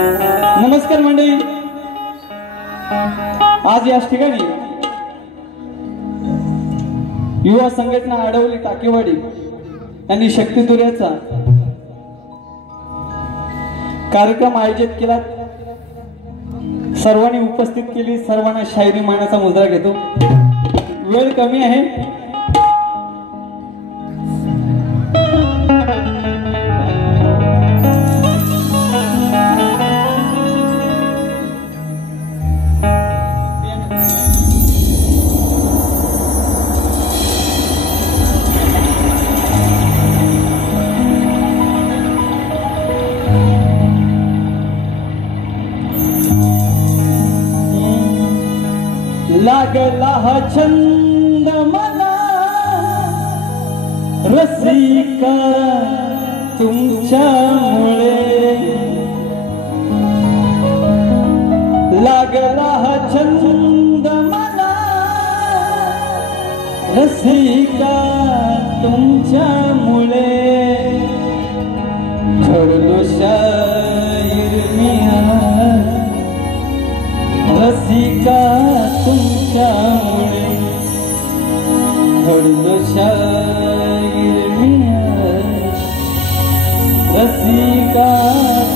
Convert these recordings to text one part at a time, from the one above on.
नमस्कार मंडळी, आज याच ठिकाणी युवा संघटना आडवली टाकेवाडी यांनी शक्तिदुर्याचा कार्यक्रम आयोजित केला। सर्वांनी उपस्थित केली, सर्वांना शायरी मानाचा मुद्रा घेतो। वेळ कमी आहे, लागला हा छंद मला रसिका तुमच्यामुळे, लागला हा छंद मला रसिका तुमच्यामुळे, घडलो शायर मी रसिका तुमच्यामुळे, घडलो शायर मी रसिका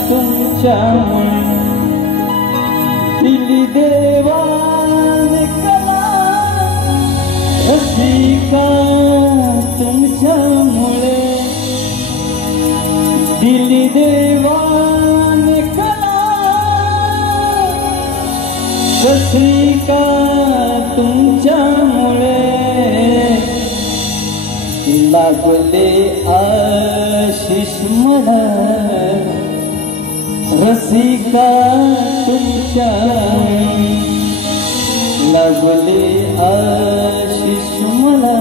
तुमच्यामुळे, दिली देवाने कला रसिका तुमच्यामुळे, दिली देवाने कला रसिका तुमच्यामुळे, लागले आशिष मला रसिका तुमच्यामुळे, लागले आशिष मला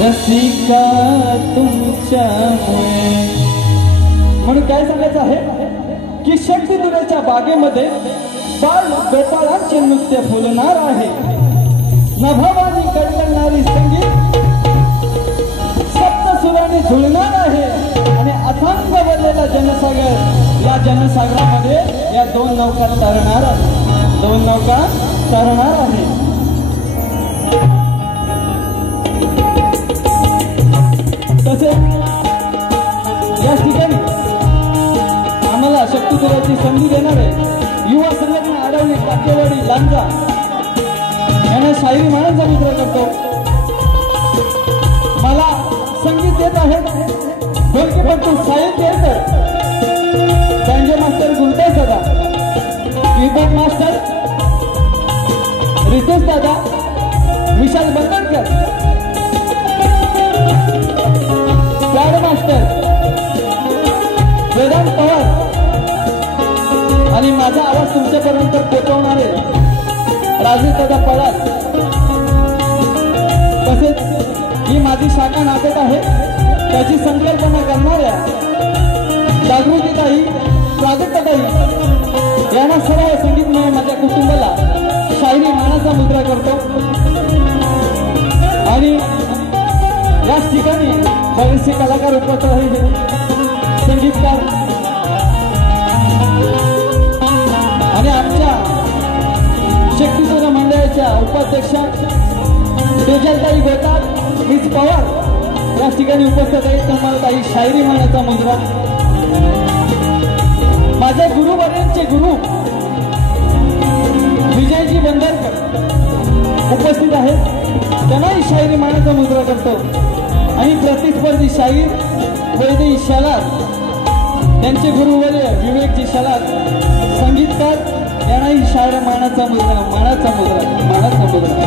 रसिका तुमच्यामुळे। म्हणून काय सांगायचं आहे की शक्तिदुर्याच्या बागेमध्ये बाळ गोपाळांचे नृत्य फुलणार आहे। नभावानी कडकडणारी संगीत सप्तसुराने झुलणार आहे आणि अथांग भरलेला जनसागर, या जनसागरामध्ये या दोन नौका तरणार आहेत, दोन नौका तरणार आहेत। तसेच या ठिकाणी आम्हाला शक्तिदुर्याची संधी देणारे युवा संघटना आडवली टाकेवाडी लांजा यांना शायरी मानाचा मुद्रा करतो। मला संगीत देत आहेत ढोलकीपट्टू साहिल केळकर, त्यांचे मास्टर गुलताई दादा, कीबोर्ड मास्टर रितेश दादा, विशाल बंदरकर, पॅड मास्टर वेदांत पवार आणि माझा आवाज तुमच्यापर्यंत पोहोचवणारे राजेश दादा पवार। तसेच ही माझी शाखा नाटक आहे, त्याची संकल्पना करणाऱ्या जागृतीताई, प्राजक्ताताई यांना सर्व संगीतमय माझ्या कुटुंबाला शायरी मानाचा मुद्रा करतो। आणि याच ठिकाणी बरेचसे कलाकार उपस्थित आहेत, संगीतकार आणि आमच्या शक्तिदुर्या मंडळाच्या उपाध्यक्षा तेजलताई गोतार, मिस पवार या ठिकाणी उपस्थित आहेत। तुम्हाला काही शायरी मानाचा मुद्रा, माझ्या गुरुवर्यांचे गुरु विजयजी बंदरकर उपस्थित आहेत, त्यांनाही शायरी मानाचा मुद्रा करतो। आणि प्रतिस्पर्धी शाहीर वैदेही शलार, त्यांचे गुरुवर्य विवेकजी शलार संगीतकार, यांनाही शायर मानाचा मुद्रा, मानाचा मुद्रा, मानाचा मुद्रा।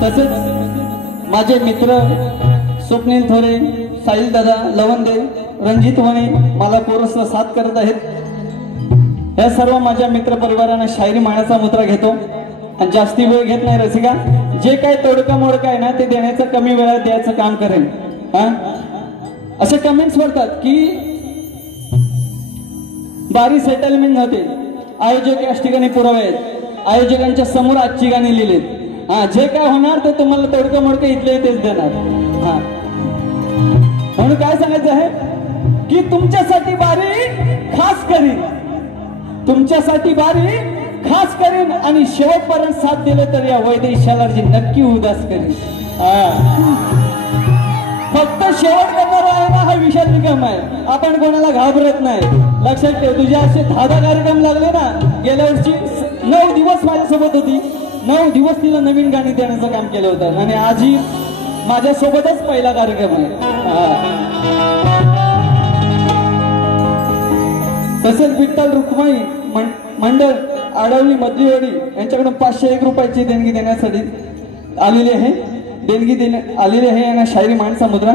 तसेच माझे मित्र स्वप्नील थोरे, साहिल दादा लवंदे, रणजित वने मला कोरसला साथ करत आहेत। या सर्व माझ्या मित्र परिवारांना शायरी मानाचा मुद्रा घेतो आणि जास्ती वेळ घेत नाही रसिका। जे काय तोडका मोडका आहे ना ते देण्याचं कमी वेळात द्यायचं काम करेन। असे कमेंट्स पडतात की बारी सेटलमेंट होते, आयोजक याच ठिकाणी पुरावे आहेत, आयोजकांच्या समोर आजची गाणी लिहिलीत। हा, जे काय होणार ते तुम्हाला तोडकं मोडकं इथले इथेच देणार। हा, म्हणून काय सांगायचं आहे की तुमच्यासाठी बारी खास करीन, तुमच्यासाठी बारी खास करीन आणि शेवटपर्यंत साथ दिले तर या वैदेही शेलारजी नक्की उदास करीन। फक्त शेवट करणारा आहे ना हा विषाद निगम आहे, आपण कोणाला घाबरत नाही। लक्षात ठेव, तुझे असे 10 कार्यक्रम लागले ना, गेल्या वर्षी 9 दिवस माझ्यासोबत होती, 9 दिवस तिला नवीन गाणी देण्याचं काम केलं होतं आणि आजही माझ्यासोबतच पहिला कार्यक्रम आहे। तसेच विठ्ठल रुक्माई मंडळ आडवली मधलीवाडी यांच्याकडून 501 रुपयाची देणगी देण्यासाठी आलेली आहे, आलेली आहे यांना शायरी माणसा मुद्रा।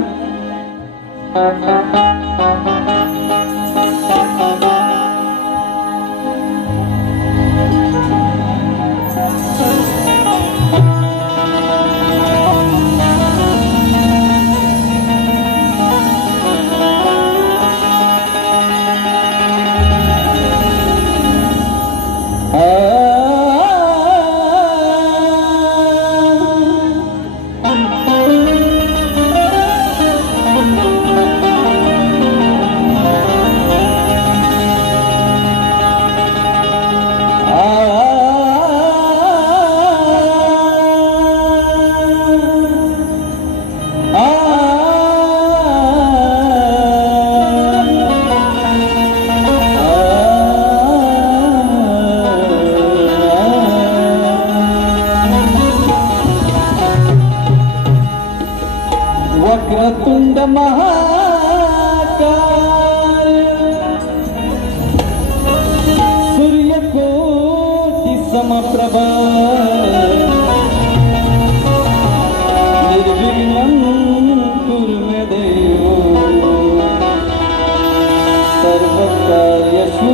वक्रतुंड महाकाय सूर्यकोटि समप्रभ निर्विघ्नं कुरु मे देव सर्वकार्येषु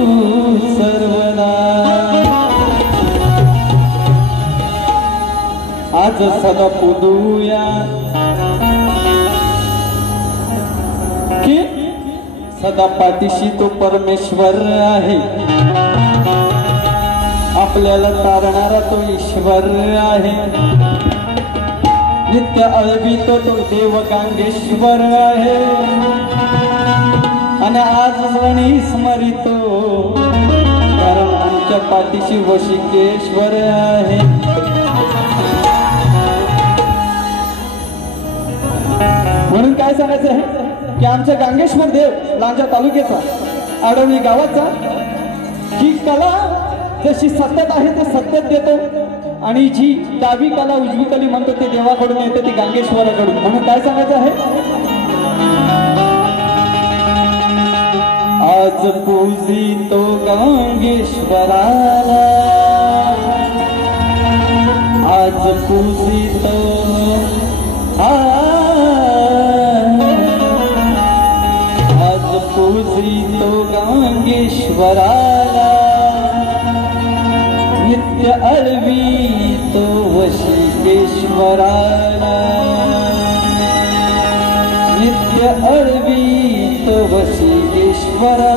सर्वदा। आज सदा पुदूया सदा पाठीशी तो परमेश्वर आहे, आपल्याला तारणारा तो ईश्वर आहे, नित्य अळवितो तो देव गांगेश्वर आहे आणि आज वणी स्मरितो कारण आमच्या पाठीशी वशिकेश्वर आहे। म्हणून काय सांगायचं आहे की आमच्या गांगेश्वर देव लांजा तालुक्याचा आडवली गावाचा ही कला जशी सत्यात आहे ते सत्यात देतो आणि जी डावी कला उजवी कली म्हणतो ते देवाकडून येते, ती गांगेश्वराकडून। म्हणून काय सांगायचं आहे, आज पूजितो गांगेश्वराला, आज पूजितो पूजितो गांगेश्वराला, नित्य अळवितो वशिकेश्वराला, नित्य अळवितो वशिकेश्वराला।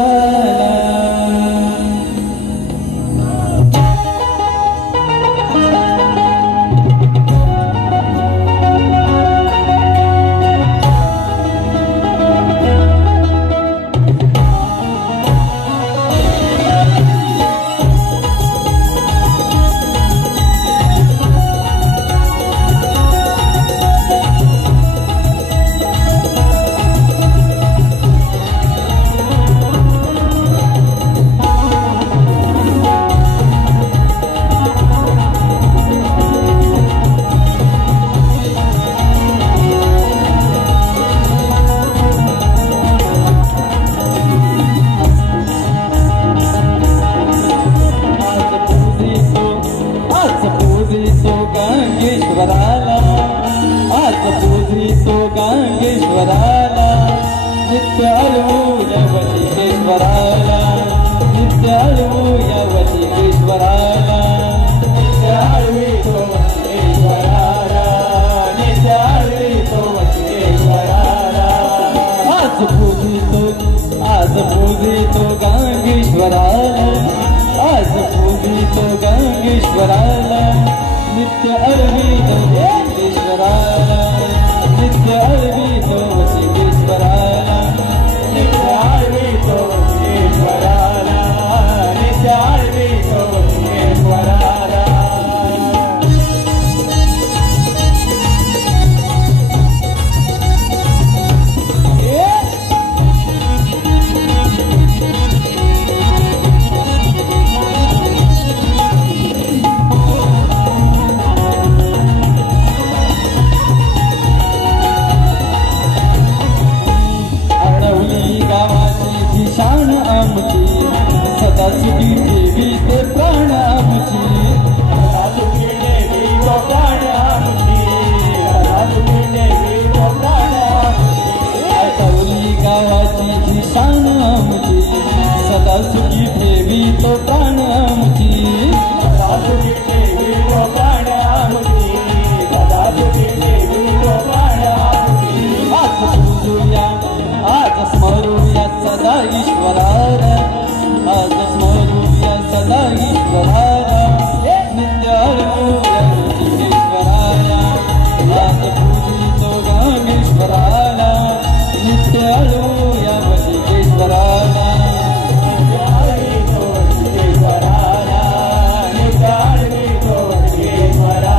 गांगेश्वराला, नित्य अळवूया वशिकेश्वराला, नित्य अळवूया वशिकेश्वराला, नित्य अळवितो वशिकेश्वराला, नित्य अळवितो वशिकेश्वराला। आज पूजितो गांगेश्वराला, आज पूजितो गांगेश्वराला। गंगेश्वराला नित्य अर्पितो गंगेश्वराला नित्य अर्पितो गंगेश्वराला नित्य अर्पितो गंगेश्वराला नित्य अर्पितो गंगेश्वराला शान आमची सदा सुखी देवी ते प्राण आमची सदा सुखी देवी तो प्राण आमची सदा सुखी देवी तो प्राण आमची आटवली गावाची ही शान आमची सदा सुखी देवी तो प्राण आमची सदा सुखी देवी तो प्राण आमची सदा सुखी देवी तो प्राण आमची आज पूजूया आज स्मरूया सदा ईश्वराला आज स्मरूया सदा ईश्वराला नित्य अर्पूया गंगेश्वराला आज पूजितो गंगेश्वराला नित्य अर्पूया गंगेश्वराला नित्य अर्पितो गंगेश्वराला नित्य अर्पितो गंगेश्वराला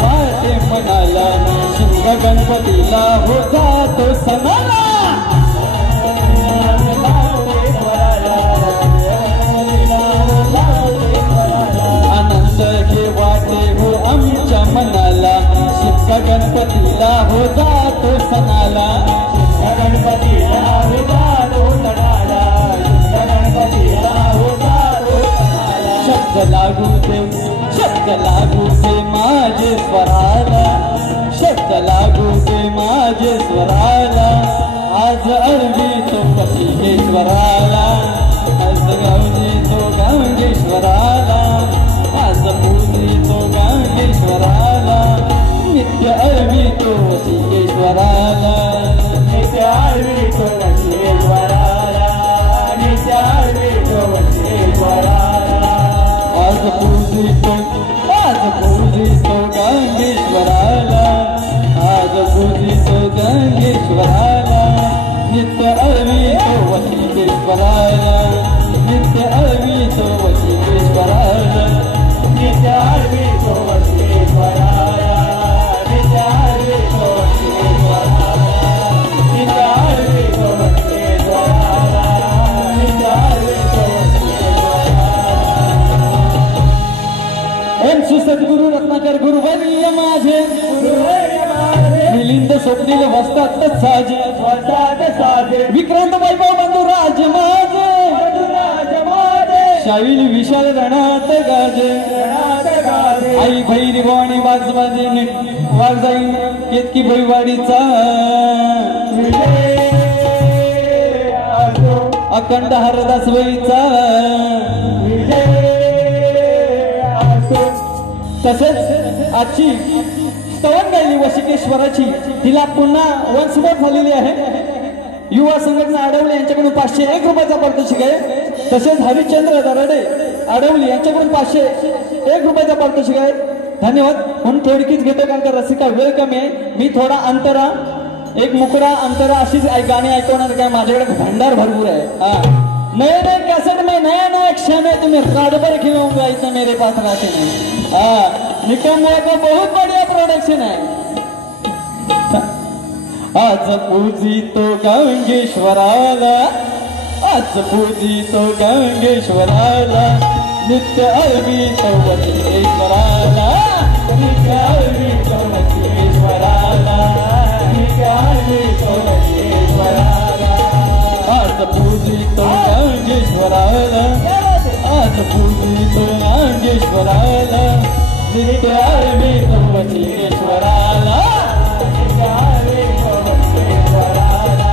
वाटे मनाला शिंग गणपतीला हो जातो सणाला आनंद हे वाटे हो आमच्या मनाला शिंग गणपतीला हो जातो सणाला गणपतीला हो जातो सणाला गणपतीला हो जातो सणाला शब्द लागू दे माझे स्वराला शब्द लागू दे माझे स्वराला आज अर्पितो गंगेश्वराला आज गावजितो गंगेश्वराला आज पूजितो गंगेश्वराला नित्य अर्पितो गंगेश्वराला नित्य अर्पितो गंगेश्वराला नित्य अर्पितो गंगेश्वराला आज पूजितो गंगेश्वराला आज पूजितो गंगेश्वराला नित्य अर्पितो गंगेश्वराला नित्य अर्पितो गंगेश्वराला नित्य अर्पितो गंगेश्वराला नित्य अर्पितो गंगेश्वराला नित्य अर्पितो गंगेश्वराला नित्य अर्पितो एम सुसद्गुरु रत्नाकर गुरुवर्य माझे मिलिंद स्वप्नील वस्तात साजे विक्रांत वैभव बंधू राज माझे शाहील विशाल रणात गाजे आई भैरी वाणी वाघ जाई केतकी भैवाडीचा अखंड हरदास वईचा तसेच आजची स्तवन गायली वशिकेश्वराची तिला पुन्हा वन्स मोर झालेली आहे युवा संघटना आडवली यांच्याकडून 501 रुपयाचा पारितोषिक आहे तसेच हरिश्चंद्र दराडे आडवली यांच्याकडून 501 रुपयाचा पारितोषिक आहे धन्यवाद म्हणून थोडकीच घेतो कारण का रसिका वेळ कमी आहे मी थोडा अंतरा एक मुकडा अंतरा अशीच गाणी ऐकवणार काय माझ्याकडे भंडार भरपूर आहे हा नए नए कैसेट में नया नया क्षण है तुम्हें कार्ड पर खिलाऊंगा इतना मेरे पास रहते नहीं हाँ निकम का बहुत बढ़िया प्रोडक्शन है आज पूजितो गंगेश्वराला आज पूजितो गंगेश्वराला नित्य अर्पितो गंगेश्वराला नित्य अर्पितो गंगेश्वराला नित्य अर्पितो गंगेश्वराला आज पूजितो गंगेश्वराला आज पूजितो गंगेश्वराला नित्य अर्पितो गंगेश्वराला नित्य अर्पितो गंगेश्वराला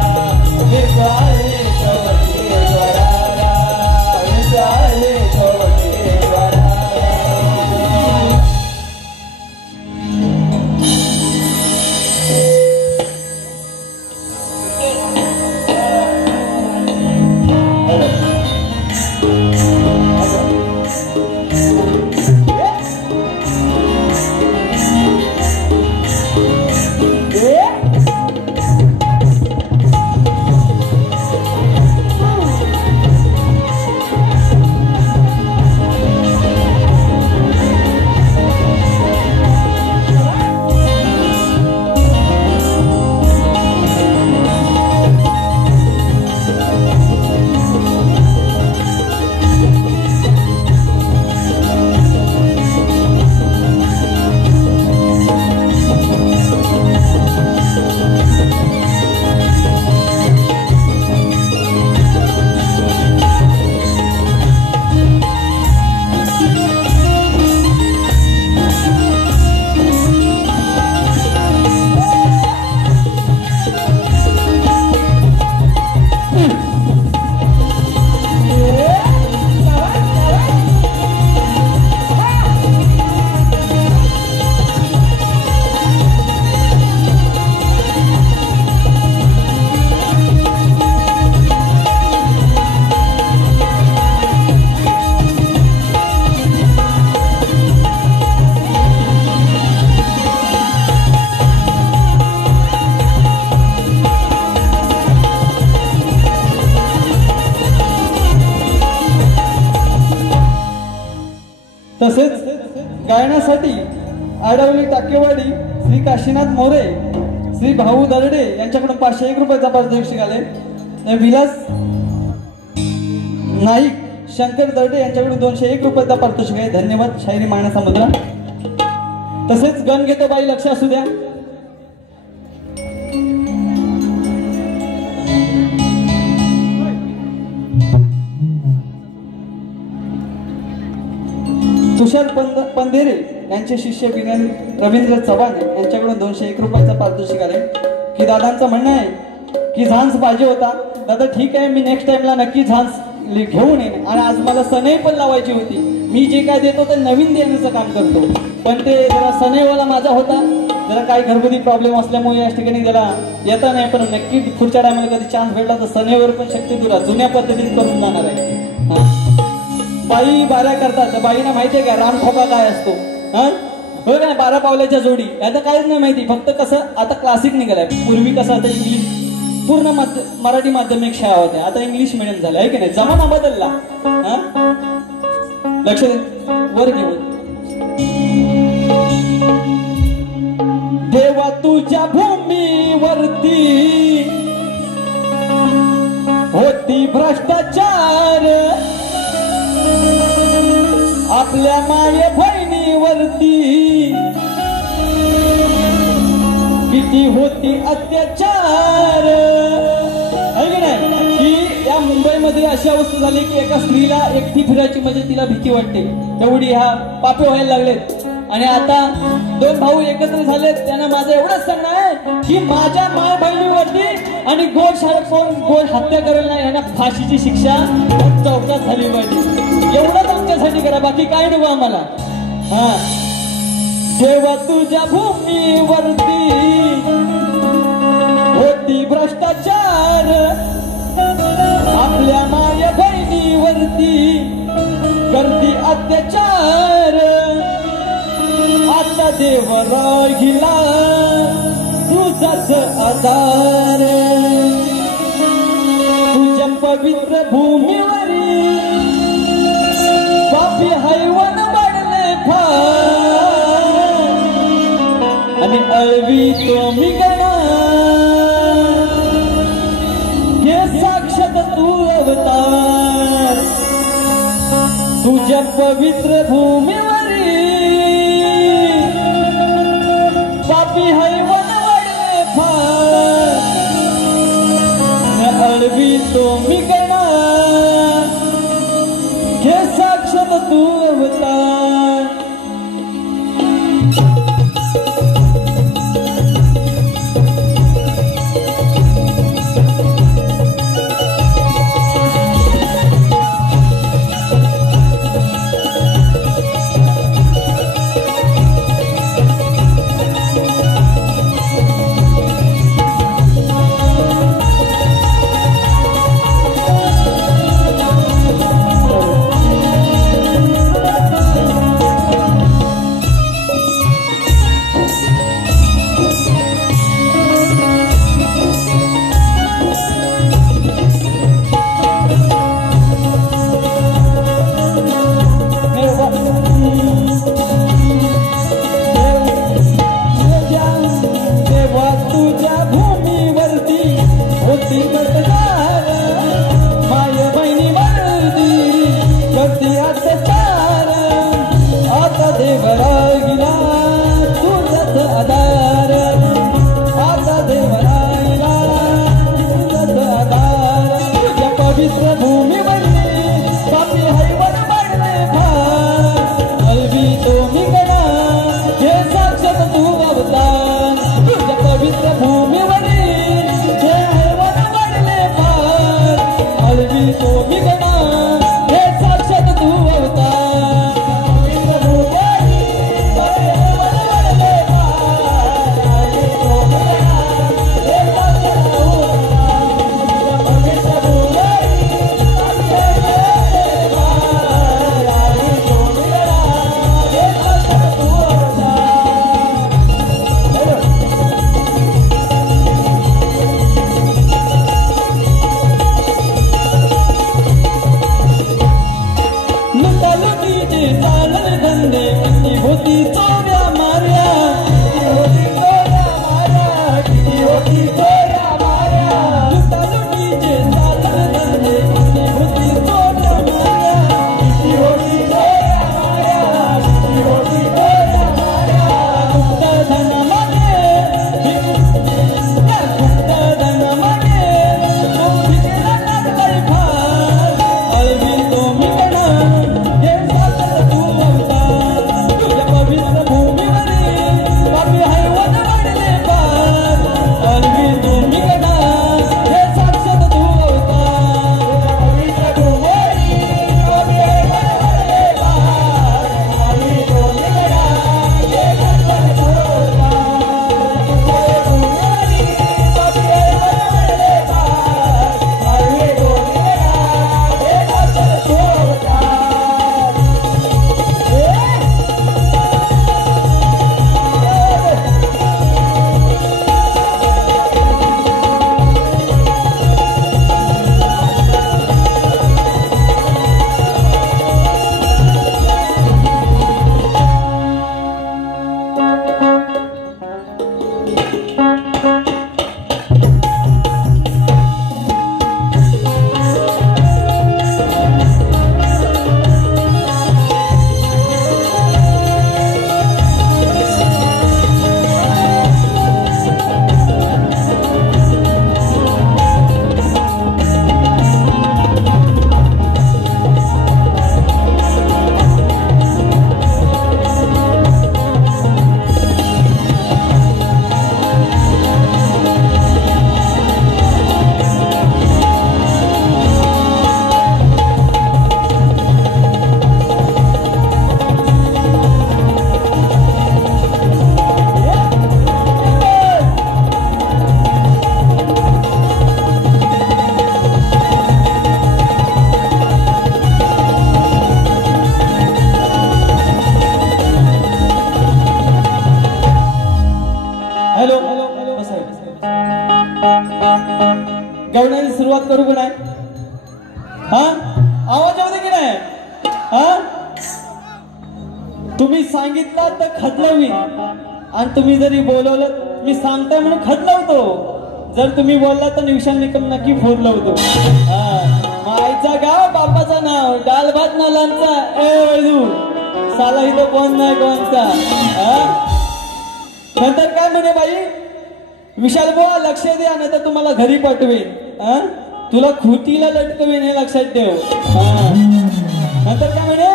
तसेच गायनासाठी आडवली टाकेवाडी श्री काशीनाथ मोरे, श्री भाऊ दरडे यांच्याकडून 501 रुपयाचा पारितोषिक आले। विलास नाईक, शंकर दरडे यांच्याकडून 201 रुपयाचा पारितोषिक आहे। धन्यवाद। शायरी मायनाचा मुद्रा। तसेच गण घेतो बाई, लक्ष असू द्या। तुषार पंधेरे यांचे शिष्य रवींद्र चव्हाण यांच्याकडून 201 रुपयाचा पारितोषिक आले। की दादांचं म्हणणं आहे की झांस पाहिजे होता। दादा ठीक आहे, मी नेक्स्ट टाइमला नक्की झांस घेऊन येईन। आणि आज मला सनई पण लावायची होती। मी जे काय देतो ते नवीन देण्याचं काम करतो, पण ते जरा सनईवाला माझा होता, जरा काही घरगुती प्रॉब्लेम असल्यामुळे या ठिकाणी जरा येता नाही। पण नक्की पुढच्या टायमाला कधी चान्स भेटला तर सनईवर पण शक्ती तुला जुन्या पद्धतीने करून जाणार आहे। बाई बाऱ्या करतात, बाईना माहितीये का रामखोपा काय असतो? हो का? 12 पावलाच्या जोडी, आता काहीच नाही माहिती। फक्त कसं आता क्लासिक निघालाय। पूर्वी कसं आता इंग्लिश पूर्ण मराठी माध्यमिक शाळा होत्या, आता इंग्लिश मिडियम झालं आहे की नाही? जमाना बदलला। लक्ष वर घेऊन देवा तुझ्या भूमीवरती होती भ्रष्टाचार, आपल्या माये बहिणीवरती किती होती अत्याचार। आहे की नाही? की या मुंबईमध्ये अशी अवस्था झाली की एका स्त्रीला एकटी फिरायची म्हणजे तिला भीती वाटते, एवढी ह्या पापे व्हायला लागलेत। आणि आता 2 भाऊ एकत्र झालेत, त्यांना माझं एवढंच सांगणं आहे की माझ्या माय बहिणीवरती आणि गोड हत्या करेल नाही, यांना फाशीची शिक्षा चौकात झाली पाहिजे। एवढंच आमच्यासाठी करा, बाकी काय नको आम्हाला। जेव्हा तुझ्या भूमीवरती होती भ्रष्टाचार, आपल्या माय बहिणीवरती करती अत्याचार, आता देव राहिला तुझाच आधार, तुझ्या पवित्र भूमीवरी पापी हैवान वाढले फार, आणि अळवी तो मी गणा हे साक्षात तू अवतार, तुझ्या पवित्र भूमीवरी पापी हैवान वाढले फार, अळवी तो मी गणा हे साक्षात तू अवतार। हा आवाज येऊ दे की नाही हा तुम्ही सांगितलं तर खदलं मी आणि तुम्ही जरी बोलवलं मी सांगताय म्हणून खदलवतो जर तुम्ही बोलला तर निवशान निकम नक्की फोन लावतो मायचा गाव बापाचं नाव डाल भात नालांचा ए वैदू साला इथं कोण नाही कोणता नंतर काय म्हणे बाई विशाल बुवा लक्ष द्या नाही तर तुम्हाला घरी पाठवेन तुला खुटीला लटकवेन हे लक्षात ठेव नंतर काय म्हणे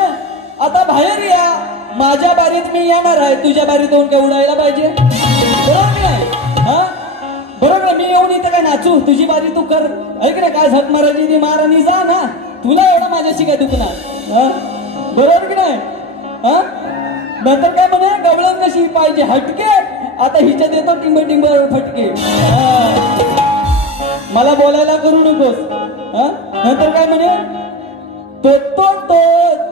आता बाहेर या माझ्या बारीत मी येणार आहे तुझ्या बारीत होऊन काय उडायला पाहिजे बरोबर नाही हा बरोबर मी येऊन इथं काय नाचू तुझी बारी तू कर ऐक ना काय झक मारायची ती मार आणि जा ना तुला एवढं माझ्याशी काय दुखणार बरोबर की नाही हा नंतर काय म्हणे गवळण कशी पाहिजे हटके आता हिच्या देतो टिंब टिंब फटके मला बोलायला करू नकोस नंतर काय म्हणे तो तो तो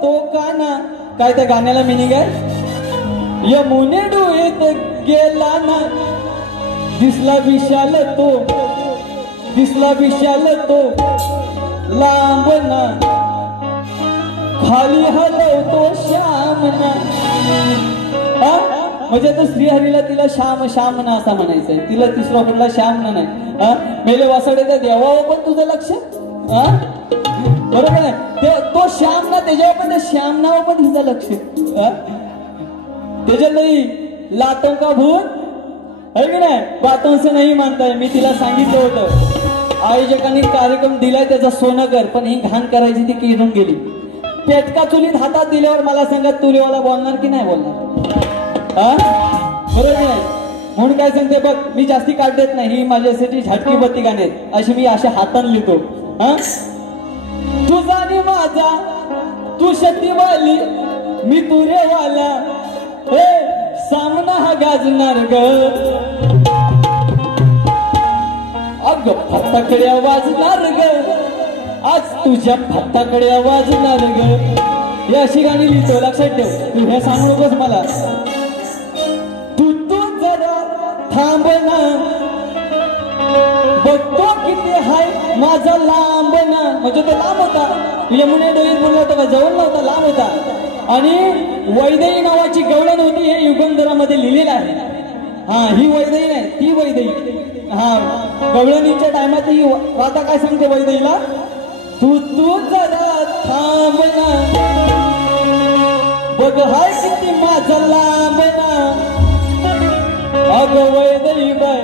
तो काना काय त्या गाण्याला मिनिंग आहे यमुने डोळेत गेला ना दिसला विशाल तो लांब ना खाली हलवतो श्याम ना म्हणजे तो श्रीहरीला तिला श्याम श्याम ना असा म्हणायचंय तिला तिसरा कुठला श्याम ना नाही मेले वासड्याचा देवावर पण तुझं लक्ष बरोबर आहे तो श्याम ना त्याच्यावर पण त्या श्याम नाव पण तुझं लक्ष त्याच्या नाही लातों का भूत है की नाही बातों से नाही मानताय मी तिला सांगितलं होतं आयोजकांनी कार्यक्रम दिलाय त्याचा सोनं कर पण ही घाण करायची ती किरून गेली पेटका चुलीत हातात दिल्यावर मला सांगा तुरीवाला बोलणार की नाही बोलणार बरोबर नाही म्हणून काय सांगते बघ मी जास्ती काढ देत नाही ही माझ्यासाठी झटकी बत्ती गाणे अशी मी अशा हातान लिहितो तुझा आणि माझा तू शक्तीवाली मी तुरेवाला हे सामना हा गाजणार ग अग फत्ताकडे वाजणार ग आज तुझ्या फत्ताकडे वाजणार ग ही अशी गाणी लिहितो लक्षात ठेव तू हे सांगू नकोस मला तू जरा थांब ना बघतो किती हाय माझा लांब ना म्हणजे तो लांब होता यमुने डोईत बोलला होता जवळ नव्हता लांब होता आणि वैदेही नावाची गवळण होती हे युगंधरामध्ये लिहिलेलं आहे ही वैदेही नाही ती वैदेही गवळणीच्या टायमात ही राधा काय सांगते वैदेहीला तू जरा थांब ना बघ हाय किती माझा लांब ना अगं वैदेही बाय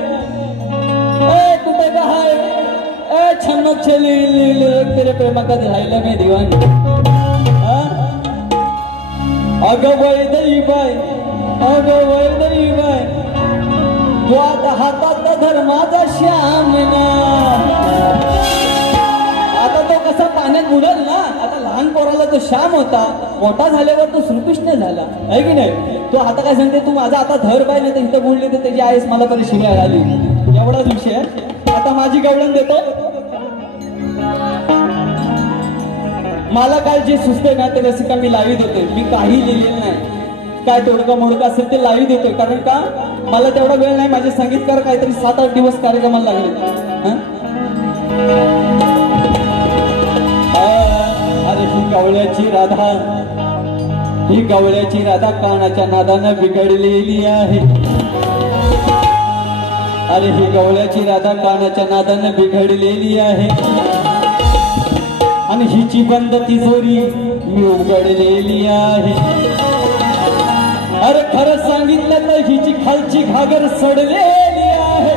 कुठे का हाय छमक छली तेरे प्रेमा का राहिला मी दिवानी अगं वैदेही बाय तू आता हातात धर माझा श्याम ना आता तो कसा पाण्यात बुडल ना आता लहान पोराला तो श्याम होता मोठा झाल्यावर तो श्रीकृष्ण झाला आहे की नाही तो आता काय सांगते तू माझा आता धर बाय नाही तर इथं बुडले तर त्याची आईस मला तरी शिकायला आली एवढाच विषय आता माझी गवळण देतो मला काय जे सुचते ना ते रसिका मी लावी देते मी काही लिहिलेलं नाही काय तोडका मोडका असेल ते लावी देतोय कारण का मला तेवढा वेळ नाही माझे संगीतकार काहीतरी 7-8 दिवस कार्यक्रमाला लागले अरे ही गवळ्याची राधा कानाच्या नादानं बिघडलेली आहे अरे ही गवळ्याची राधा कानाच्या नादानं बिघडलेली आहे आणि हिची बंद तिजोरी मी उघडलेली आहे अरे खरं सांगितलं तर हिची खालची घागर सडलेली आहे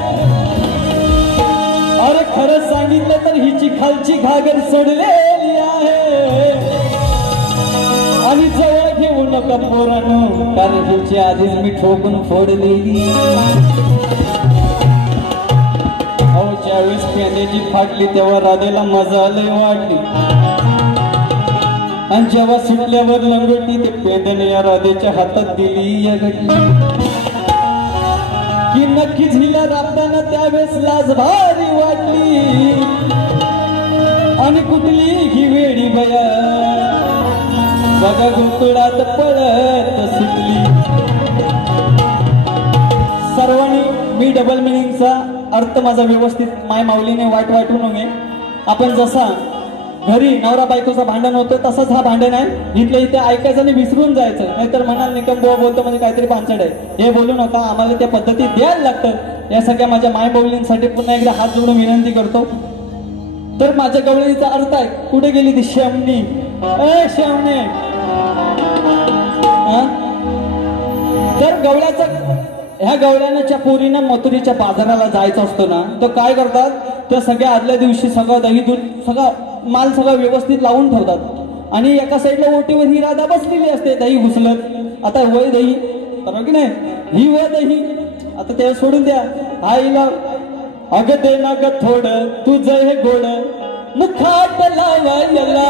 अरे खरं सांगितलं तर हिची खालची घागर सडलेली आहे आणि जवळ घेऊ नका पोरांनो कारण हिची आधीच मी ठोकून फोडलेली ज्यावेळेस पेंड्याची फाटली तेव्हा राधेला मजा लय वाटली आणि जेव्हा सुटल्यावर लंगोटी ते पेंड्याने या राधेच्या हातात दिली या घटली की नक्कीच हिला राबताना त्यावेळेस लाज भारी वाटली आणि कुठली ही वेडी बया बघा गुंतुळात पडत सुटली सर्वांनी मी डबल मिनिंगचा अर्थ माझा व्यवस्थित माय माऊलीने वाटू नये आपण जसा घरी नवरा बायकोचं भांडण होतं तसंच हा भांडण आहे. इथलं इथे ऐकायचं आणि विसरून जायचं, नाहीतर म्हणाल निकम बुवा बोलतो म्हणजे काहीतरी पांचड आहे. हे बोलू नका, आम्हाला त्या पद्धती द्यायला लागतात. या सगळ्या माझ्या मायबोलींसाठी पुन्हा एकदा हात जोडून विनंती करतो. तर माझ्या गवळीचा अर्थ आहे, कुठे गेली ती शमनी? शमने. तर ह्या गवळ्याच्या पोरीनं मथुरीच्या बाजाराला जायचं असतो ना, तर काय करतात, त्या सगळ्या आदल्या दिवशी सगळं दही दूध सगळा माल सगळा व्यवस्थित लावून ठेवतात आणि एका साईडला ओटीवर ही राधा बसलेली असते दही घुसलत. आता वय दही बरोबर की नाही, ही वय दही. आता ते सोडून द्या. आईला अग दे ना ग थोड तुझं हे गोड मुखात लावायला.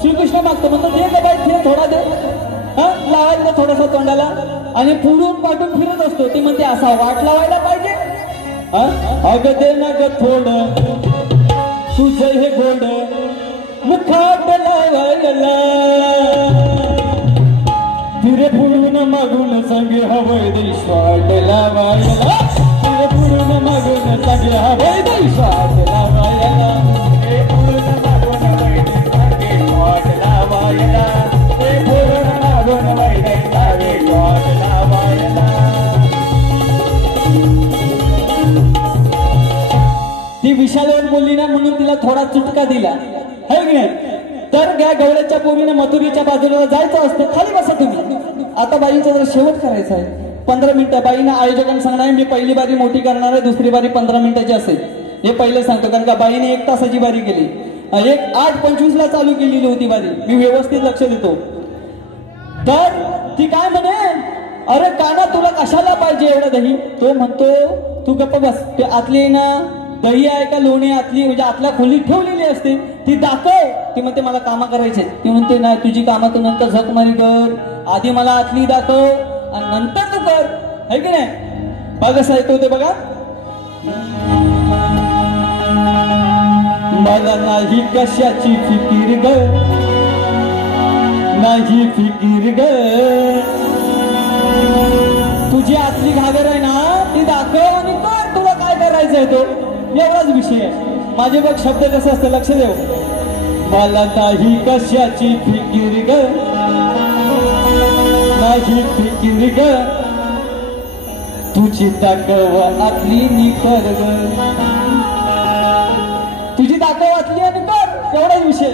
श्रीकृष्ण मागतो म्हणतो दे ग बाई ते थोडा दे, लावायला थोडासा तोंडाला आणि पुरून पाठून फिरत असतो. ती म्हणते असा वाट लावायला पाहिजे. अग दे ना ग थोड तुझं हे गोड मुखात लावायला. फिरे पुढून मागून सांगे हवय दैश्वाट लावायला. फिरे पुढून मागून सांगे हवय दैश्वाट लावायला. हे पुढून मागून हवय दैश्वाट लावायला. हे पुढून मागून हवय दैश्वाट लावायला. ती विशालवर बोलली ना म्हणून तिला थोडा चुटका दिला है की नाही. तर त्या गवळ्याच्या पोरीने मथुरीच्या बाजूला जायचं असतं. खाली बसा तुम्ही. आता बाईचा जर शेवट करायचा आहे 15 मिनिटं. बाईनं आयोजकांना सांगणार मी पहिली बारी मोठी करणार आहे, दुसरी बारी 15 मिनिटाची असेल. हे पहिले सांगतो कारण का बाईने 1 तासाची बारी केली. 8:25 चालू केलेली होती बारी. मी व्यवस्थित लक्ष देतो. तर ती काय म्हणे, अरे काना तुला कशाला पाहिजे एवढं दही? तो म्हणतो तू गप्प बस. ते आतली ना दही आहे का लोणी आतली म्हणजे आतल्या खोलीत ठेवलेली असते ती दाखव. ती म्हणते मला कामं करायचे. ती म्हणते नाही तुझी कामं तू नंतर झकमारी कर, आधी मला आतली दाखव आणि नंतर तू कर, है की नाही. बघ असं ऐकतो ते बघा. मला नाही कशाची फिकीर ग, नाही फिकीर ग. तुझी आतली घागर आहे ना ती दाखव आणि कर, तुला काय करायचंय तो एवढाच विषय आहे. माझे बघ शब्द कसे असते लक्ष देऊ. मला नाही कशाची फिकीर ग, नाही फिकीर ग. तुझी दाखव आतली निकर ग, तुझी दाखव आतली आणि कर एवढाच विषय.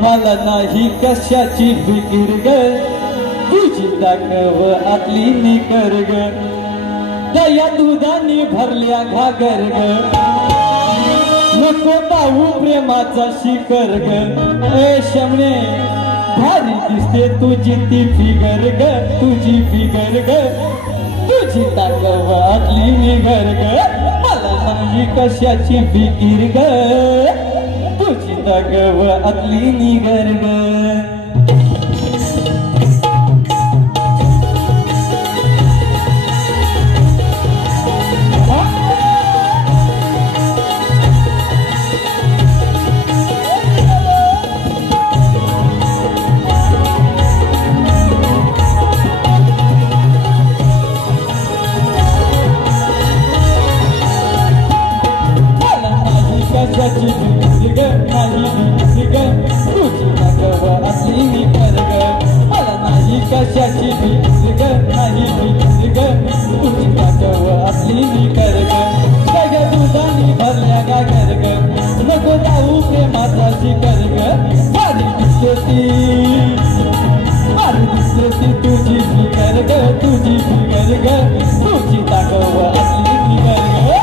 मला नाही कशाची फिकीर ग, तुझी दाखव आतली निकर ग. दया दुधानी भरल्या घागर ग, नको पाहू प्रेमाचा शिखर ग. ए शमने भारी दिसते तुझी ती फिगर ग, तुझी फिगर ग. तुझी दाखव आतली निगर ग. मला नाही कशाची फिकीर ग, तुझी दाखव आतली निगर ग. कशाची फिकीर ग, नाही फिकीर ग. तुझी दाखव आतली निकर ग. मला नाही कशाची फिकीर ग, नाही फिकीर ग. तुझी दाखव आतली निकर ग. सगळ्या दुधानी भरल्या गागर ग, नको जाऊ प्रेमाचा शिखर ग. भारी दिसते ती तुझी फिकर ग, तुझी फिकर ग. तुझी दाखव आतली निकर ग.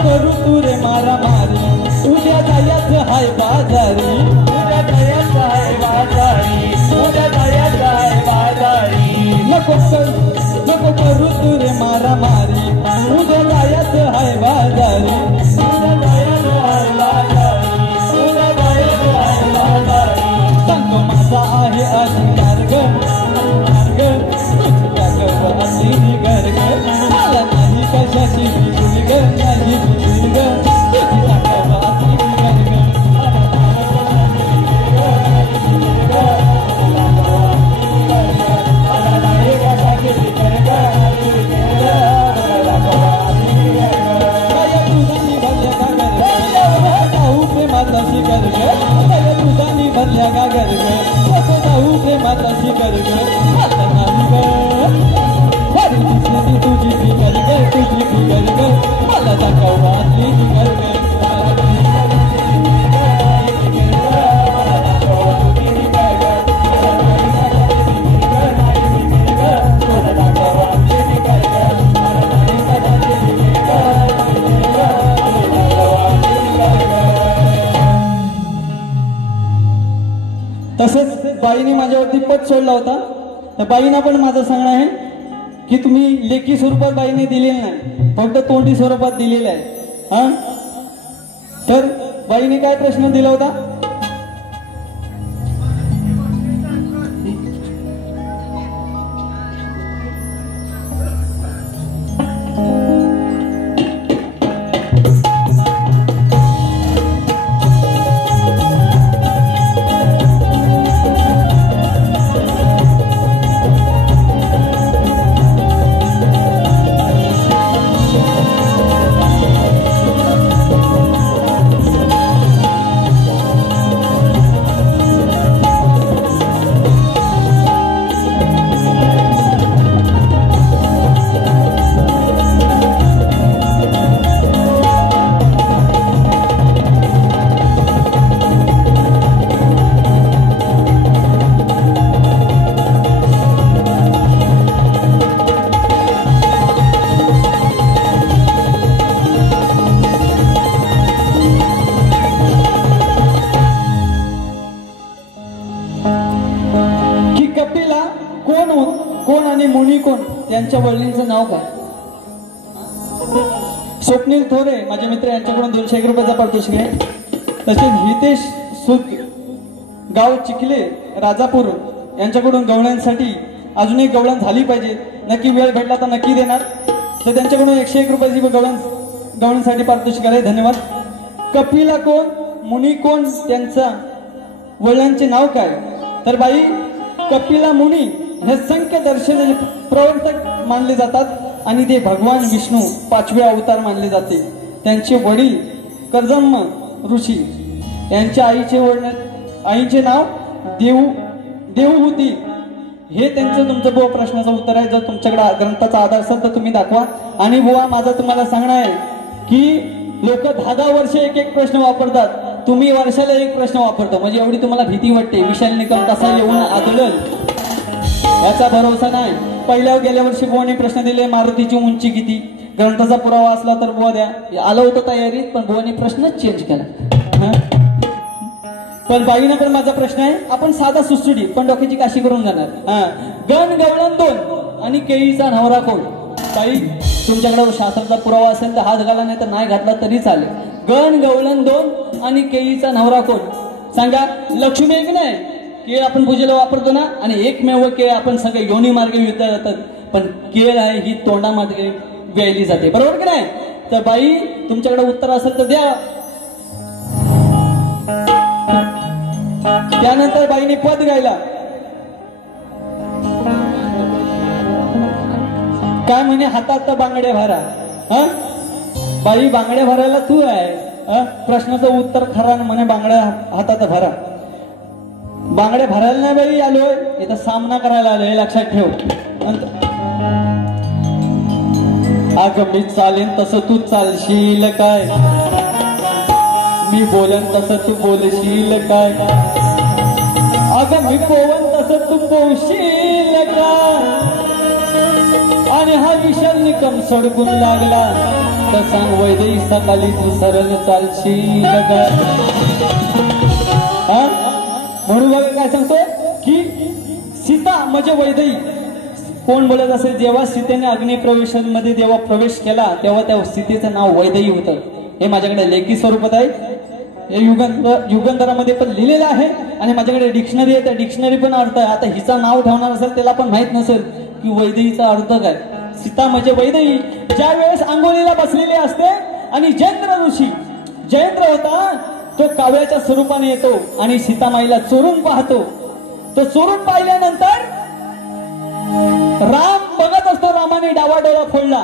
करू तू रे मारा मारी, उद्या जायचं हाय बाजारी. उद्या जायचं हाय बाजारी, उद्या जायचं हाय बाजारी. नको करू तू रे मारा मारी, उद्या जायचं हाय बाजारी. उद्या जायचं हाय बाजारी. भरल्या गागर ग नको जाऊ प्रेमाची गर्ग आता नाही ग वारी दिसली तुझी फिगर ग तुझी फिगर ग मला दाखव वाटली फिगर ग तसंच बाईने माझ्यावरती पद सोडला होता. त्या बाईंना पण माझं सांगणं आहे की तुम्ही लेखी स्वरूपात बाईने दिलेलं नाही, फक्त तोंडी स्वरूपात दिलेलं आहे. हा, तर बाईने काय प्रश्न दिला होता? कोण आणि मुनी कोण, त्यांच्या वडिलांचं नाव काय? स्वप्नील थोरे माझे मित्र यांच्याकडून 201 रुपयाचा पारितोषिक आहे. तसेच हितेश सुद गाव चिखले राजापूर यांच्याकडून गवळ्यांसाठी अजून एक गवळण झाली पाहिजे, नक्की वेळ भेटला तर नक्की देणार, तर त्यांच्याकडून 101 रुपयाची गवळणसाठी पारितोषिक आहे. धन्यवाद. कपिला कोण, मुनी कोण, त्यांच्या वडिलांचे नाव काय? तर बाई कपिला मुनी हे संख्य दर्शनाचे प्रवर्तक मानले जातात आणि ते भगवान विष्णू 5वे अवतार मानले जाते. त्यांचे वडील कर्दम्म ऋषी, यांच्या आईचे नाव देवहूती. हे त्यांचं तुमचं बुवा प्रश्नाचं उत्तर आहे. जर तुमच्याकडे ग्रंथाचा आधार असेल तर तुम्ही दाखवा. आणि बुवा माझं तुम्हाला सांगणं आहे की लोक 10 वर्ष एक प्रश्न वापरतात, तुम्ही वर्षाला एक प्रश्न वापरता, म्हणजे एवढी तुम्हाला भीती वाटते विशाल निकम कसा येऊन आदळल याचा भरोसा नाही. गेल्या वर्षी बुवाने प्रश्न दिले, मारुतीची उंची किती? ग्रंथाचा पुरावा असला तर बुवा द्या. आलं होतं तयारीत, पण बुवाने प्रश्नच चेंज केला. पण बाईनं पण माझा प्रश्न आहे, आपण साधा सुटसुटीत पण डोक्याची काशी करून जाणार. गण गवळण 2 आणि केळीचा नवरा कोण? बाई तुमच्याकडे शास्त्राचा पुरावा असेल तर हात घाला, नाही तर नाही घातला तरी चालेल. गण गवळण 2 आणि केळीचा नवरा कोण? सांगा. लक्ष्मी एक नाही, केळ आपण पूजेला वापरतो ना, आणि एकमेव केळ आपण सगळे योनी मार्गे विकल्या जातात, पण केळ आहे ही तोंडा मार्गे वेळली जाते, बरोबर की नाही? तर बाई तुमच्याकडे उत्तर असेल तर द्या. त्यानंतर बाईने पद गायला. काय म्हणे? हातात बांगड्या भरा. बाई बांगड्या भरायला तू आहे, प्रश्नाचं उत्तर खरा म्हणे बांगड्या हातात भरा. बांगड्या भरायला नाही बाई आलोय, इथं सामना करायला आलोय, लक्षात ठेव. अगं मी चालेन तसं तू चालशील काय, मी बोलन तसं तू बोलशील काय, अगं मी पोवन तसं तू पोवशील काय, आणि हा विशाल निकम सडकून लागला तर सांग वैदेही सकाळी तू सरळ चालशील काय. म्हणून बघा काय सांगतो की सीता म्हणजे वैदेही कोण बोलत असेल? जेव्हा सीतेने अग्निप्रवेशामध्ये जेव्हा प्रवेश केला तेव्हा त्या सीतेचं नाव वैदेही होतं. हे माझ्याकडे लेखी स्वरूपात आहे, हे युगंधरामध्ये पण लिहिलेलं आहे, आणि माझ्याकडे डिक्शनरी आहे, त्या डिक्शनरी पण अर्थ आहे. आता हिचा नाव ठेवणार असेल त्याला पण माहित नसेल की वैदेहीचा अर्थ काय. सीता म्हणजे वैदेही. ज्या वेळेस आंघोळीला बसलेले असते आणि जयेंद्र ऋषी, जयेंद्र होता तो कावळ्याच्या स्वरूपाने येतो आणि सीतामाईला चोरून पाहतो. तो चोरून पाहिल्यानंतर राम बघत असतो, रामाने डावा डोळा फोडला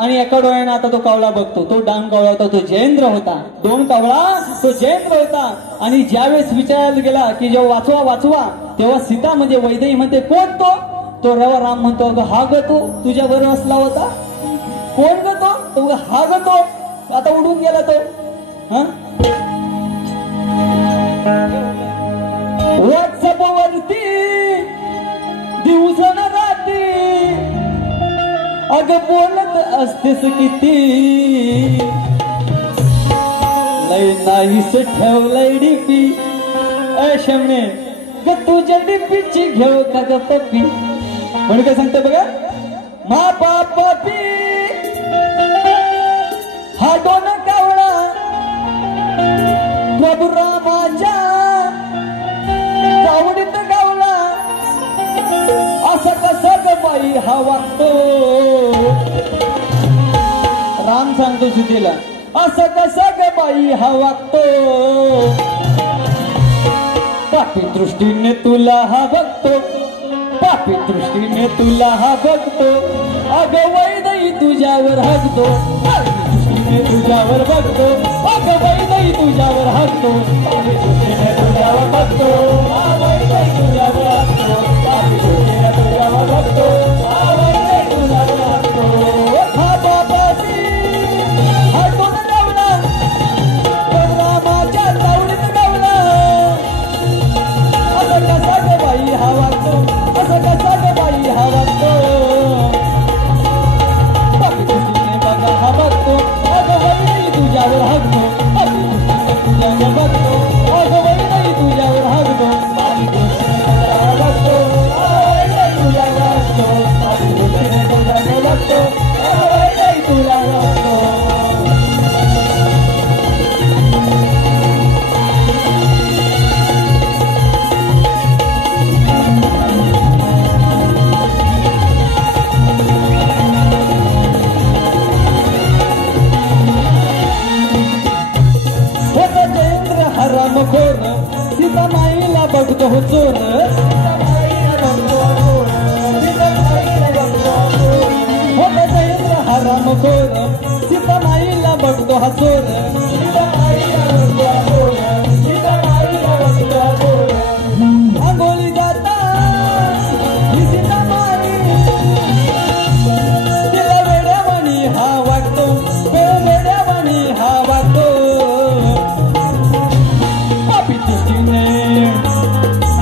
आणि एका डोळ्याने आता तो कावळा बघतो. तो डान कावळा होता, तो जयेंद्र होता. दोन कावळा तो जयेंद्र होता. आणि ज्यावेळेस विचारायला गेला की जेव्हा वाचवा वाचवा, तेव्हा सीता म्हणजे वैदेही म्हणते कोण तो? तो रवा राम म्हणतो अगं हा ग तो तुझ्या बरोबर असला होता. कोण ग तो? तो हा ग तो आता उडून गेला तो. व्हॉट्सअप वरती दिवसन रात्री अगं बोलत असतेस किती, लय नाहीस ठेवलंय डीपी. शमने ग तुझ्या डीपीची घेऊ का ग पप्पी. म्हणून काय सांगते बघा, मा पप्पी हा दोन कावळा प्रभू रामाच्या कावडीत गावला. असं कसं ग बाई हा वागतो. राम सांगतो सीतेला असं कसं ग बाई हा वागतो. पापी दृष्टीने तुला हा बघतो, पापी दृष्टीने तुला हा बघतो. अगं वैदई तुझ्यावर हसतो, पापी दृष्टीने तुझ्यावर बघतो. अगं वैदई तुझ्यावर हसतो, पापी दृष्टीने तुझ्यावर बघतो. वैदई तुझ्यावर हसतो, पापी दृष्टीने तुझ्यावर बघतो. वैदई तुझ्यावर हसतो. हा बाबाजी हा दोन गावला रामाच्या तावडीत गावला. असं कसा ग बाई हा वागतो, असं कसा ग बाई हा वागतो. पापी दृष्टीने बघा हा बघतो. अगं वैदई तुझ्यावर हसतो, पापी दृष्टीने तुझ्यावर बघतो. अगं वैदई तुझ्यावर हसतो, पापी दृष्टीने तुझ्यावर बघतो. वैदई तुझ्यावर हसतो, पापी दृष्टीने तुझ्यावर बघतो. वैदई तुझ्यावर हसतो. सीता माईला बघतो हो चोर. होता जयेंद्र हा रामखोर. सीता माईला बघतो हा चोर. आंघोळी जाता ही सीता माई तिला वेड्यावाणी हा वागतो, वेड्यावाणी हा वागतो.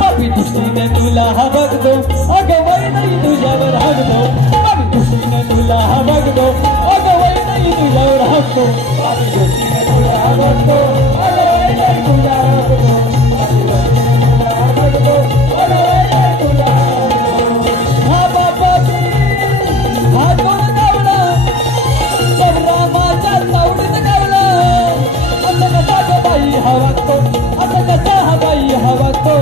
पापी दृष्टीने तुला हा बघतो. अगं वैदई तुझ्यावर हसतो, पापी दृष्टीने तुला हा बघतो. अगं वैदई तुझ्यावर हसतो, पापी दृष्टीने तुला हा बघतो. अगं वैदई तुझ्यावर हसतो, पापी दृष्टीने तुला हा बघतो. अगं वैदई तुझ्यावर हसतो. हा बाबाजी हा दोन गावला रामाच्या तावडीत गावला. असं कसा ग बाई हा वागतो, असं कसा हा बाई हा वागतो.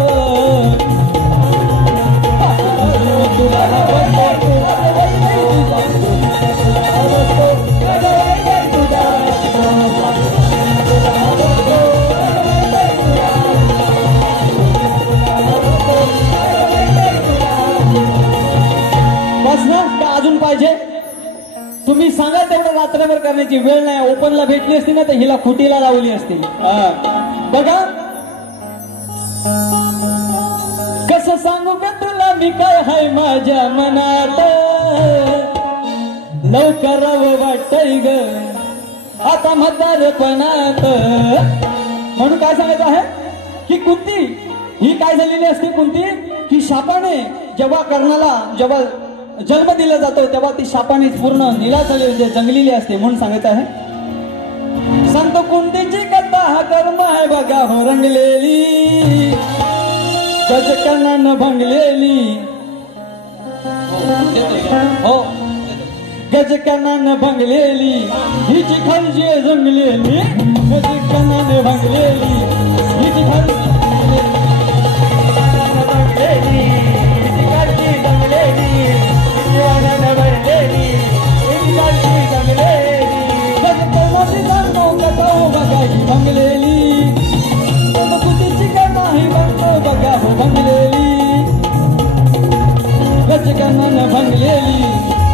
बस ना का अजून पाहिजे? तुम्ही सांगा तेवढं रात्रभर करण्याची वेळ नाही. ओपनला भेटली असती ना तर हिला खुटीला लावली असती. बघा कसं सांगू का तुला मी काय हाय माझ्या मनात. लवकर वाटतय ग आता म्हातारपणात. म्हणून काय सांगायचं आहे की कुंती ही काय झालेली असते. कुंती की शापाने जेव्हा कर्णाला जेव्हा जन्म दिला जातो तेव्हा ती शापाने पूर्ण निलाचलेली जंगलेली असते. म्हणून सांगायचं आहे सांगतो कुंतीची कथा हा कर्म आहे बघा हो रंगलेली. गजकर्णानं भंगलेली हो गजकर्णानं भंगलेली. हिची खालची जंगलेली. गजकर्णानं भंगलेली हिची खालची भंगलेली. हिची खालची जंगलेली. हिची भंगलेली. हिची खालची जंगलेली. गजकर्णाची जाणो कथा हो बघा ही भंगलेली. कुतीची कथा ही बघतो बघा हो भंगलेली. गजकर्णानं भंगलेली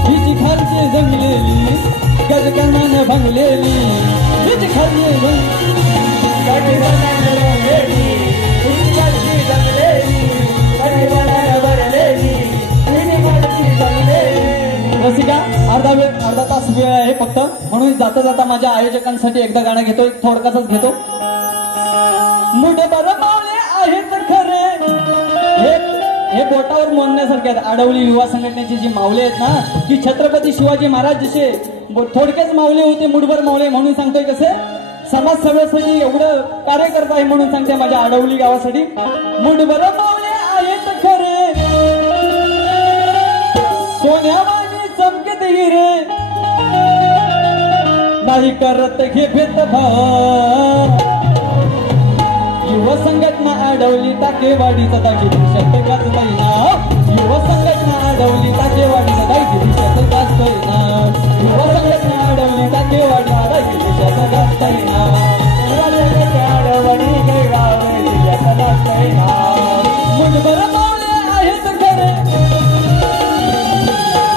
हिची खालची जंगलेली. जाता जाता माझ्या आयोजकांसाठी एकदा गाणं घेतो, एक थोडकाच घेतो. मुठभर मावळे आहेत खरे, हे बोटावर मोडण्यासारखे आहेत. आडवली युवा संघटनेची जी मावले आहेत ना, की छत्रपती शिवाजी महाराज जसे थोडक्याच मावले होते, मुठभर मावळे म्हणून सांगतोय. कसे समाज सेवेसाठी एवढं कार्य करत आहे म्हणून सांगते माझ्या आडवली गावासाठी. मुठभर मावळे आहेत खरे, सोन्यावानी चमकत हिरे, नाही करत घे भेदभाव. युवा संघटना आडवली टाकेवाडीचा दाखिली शतकाच नाव. युवा संघटना आडवली टाकेवाडीचा दाखिली शतकाच नाव. युवा संघटना आडवली टाकेवाडीचा दाखिली शतकाच नाव. आडवणी गावली शतकाच नाव. मुठभर मावळे आहेत खरे,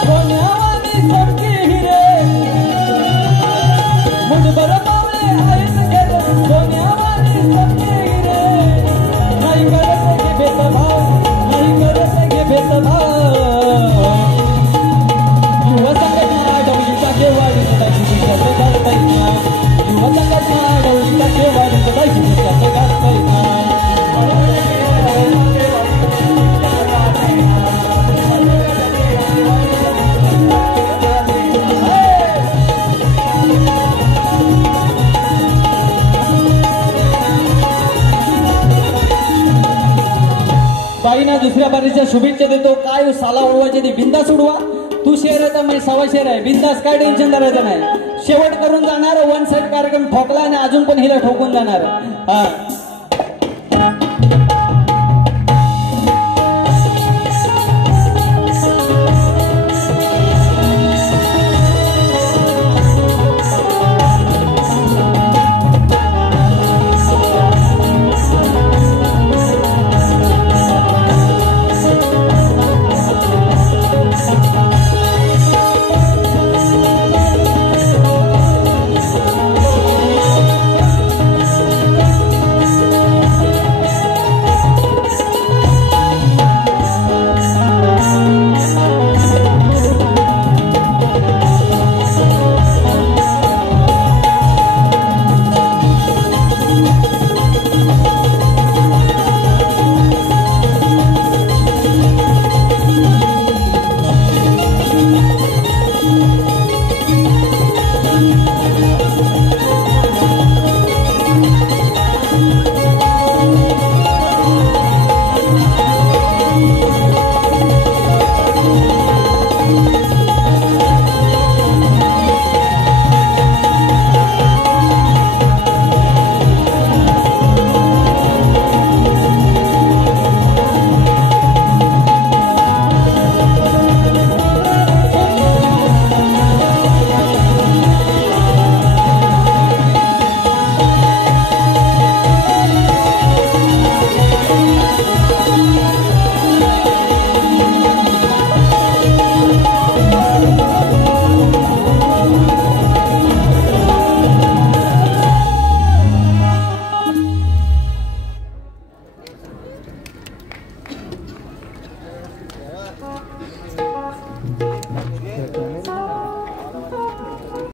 सोन्यावानी चमके हिरे, मुठभर मावळे आहेत खरे, सोन्यावानी चमके हिरे, नाही करत घे भेदभाव, नाही करत घे भेदभाव. युवा संघटना आडवली टाकेवाडीचा दाखिली शतकाच नाव. युवा संघटना आडवली टाकेवाडीचा दाखिली शतकाच नाव. बाईना दुसऱ्या बारीच्या शुभेच्छा देतो. काय साला उडवायचे ते बिंदास उडवा. तू शेर आहे तर मी सवा शेर आहे, बिंदास, काय टेन्शन करायचं नाही. शेवट करून जाणार, वन साइड कार्यक्रम ठोकला आणि अजून पण हिला ठोकून जाणार. हा